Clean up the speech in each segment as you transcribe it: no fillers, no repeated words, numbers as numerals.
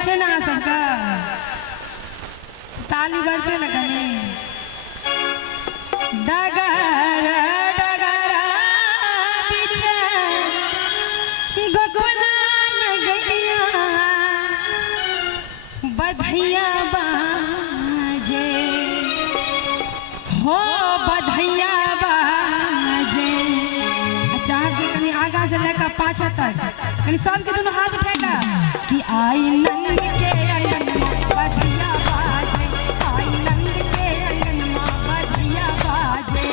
पीछे ना सबका ताली बजते न कने डगर डगर पीछे गोकुला नगरिया बधैया बाजे हो बधैया बाजे। चार के कनी आगा से लेकर पाछा तक कनी सबके दोनों हाथ उठेगा कि आई नंद के आंगन में बधैया बाजे, आई नंद के आंगन में बधैया बाजे।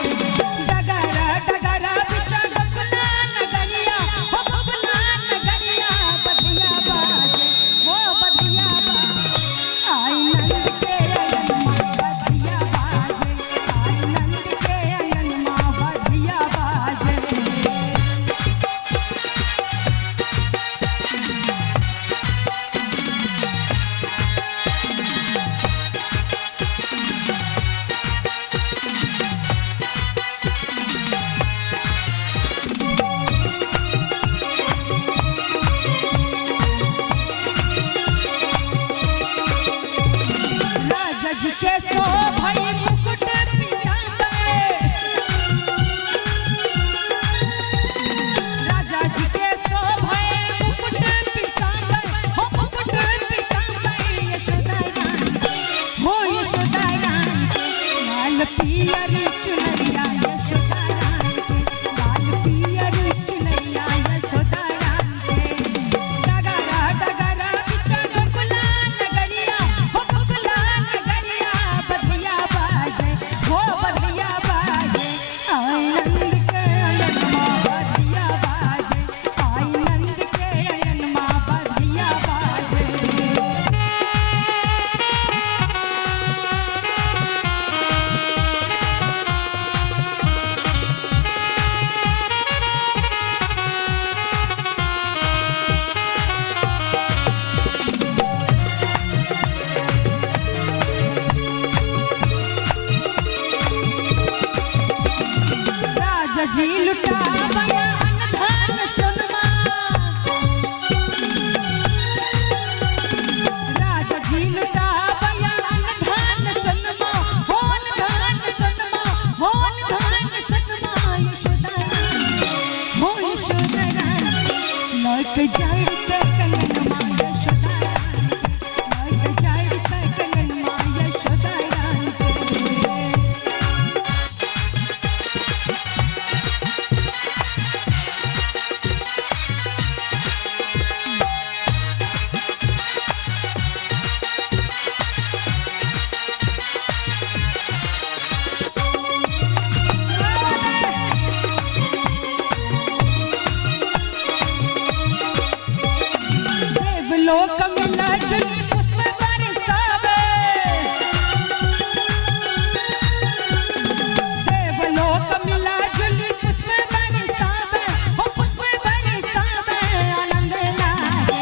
डगर डगर पीछे गोकुला नगरिया हो गोकुला नगरिया बधैया बाजे, वो बधैया बाजे। आई नंद के आंगन में बधैया बाजे, आई नंद के आंगन में बधैया बाजे। राजा जी के सो भाई मुकुट पितांबर, राजा जी के सो भाई मुकुट पितांबर, हो मुकुट पितांबर। यशोदा रानी हो यशोदा रानी लाल पियरी चुनरिया यशोदा रानी, लाल पियरी चुनरिया यशोदा रानी। डगर डगर पीछे गोकुला नगरिया हो गोकुला नगरिया बधैया बाजे, हो बधैया बाजे। आई नंद के आंगन में बधैया बाजे, आई नंद के आंगन में बधैया बाजे। राजा जी लुटावया अनधन सोनमा, राजा जी लुटावया अनधन सोनमा, हो अनधन सोनमा, हो अनधन सोनमा। यशोदा रानी हो यशोदा रानी लौट जाए से कंगन मां यशोदा रानी, लौट जाए से कंगन मां यशोदा रानी। देवलोक मिला चुनी पुष्प बरसावे, देवलोक मिला चुनी पुष्प बरसावे, हो पुष्प बरसावे। आनंद लागे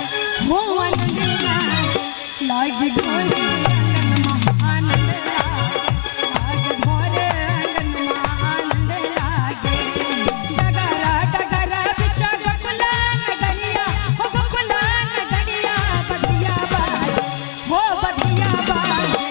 हो आनंद लागे लागे घोरे आंगन में आनंद लागे, लागे घोरे आंगन में आनंद लागे। डगर डगर पीछे गोकुला नगरिया हो गोकुला नगरिया बधैया बाजे, हो बधैया बाजे।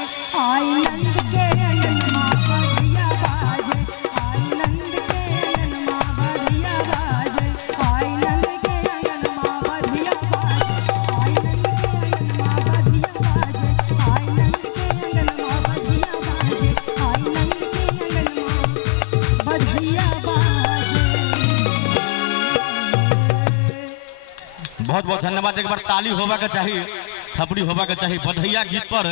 आई नंद के आंगन में बधैया बाजे, आई नंद के आंगन में बधैया बाजे, आई नंद के आंगन में बधैया बाजे, आई नंद के आंगन में बधैया बाजे, आई नंद के आंगन में बधैया बाजे, आई नंद के आंगन में बधैया बाजे। बहुत बहुत धन्यवाद। एक बार ताली होबा के चाहिए, थपड़ी होबा के चाहिए बधैया गीत पर।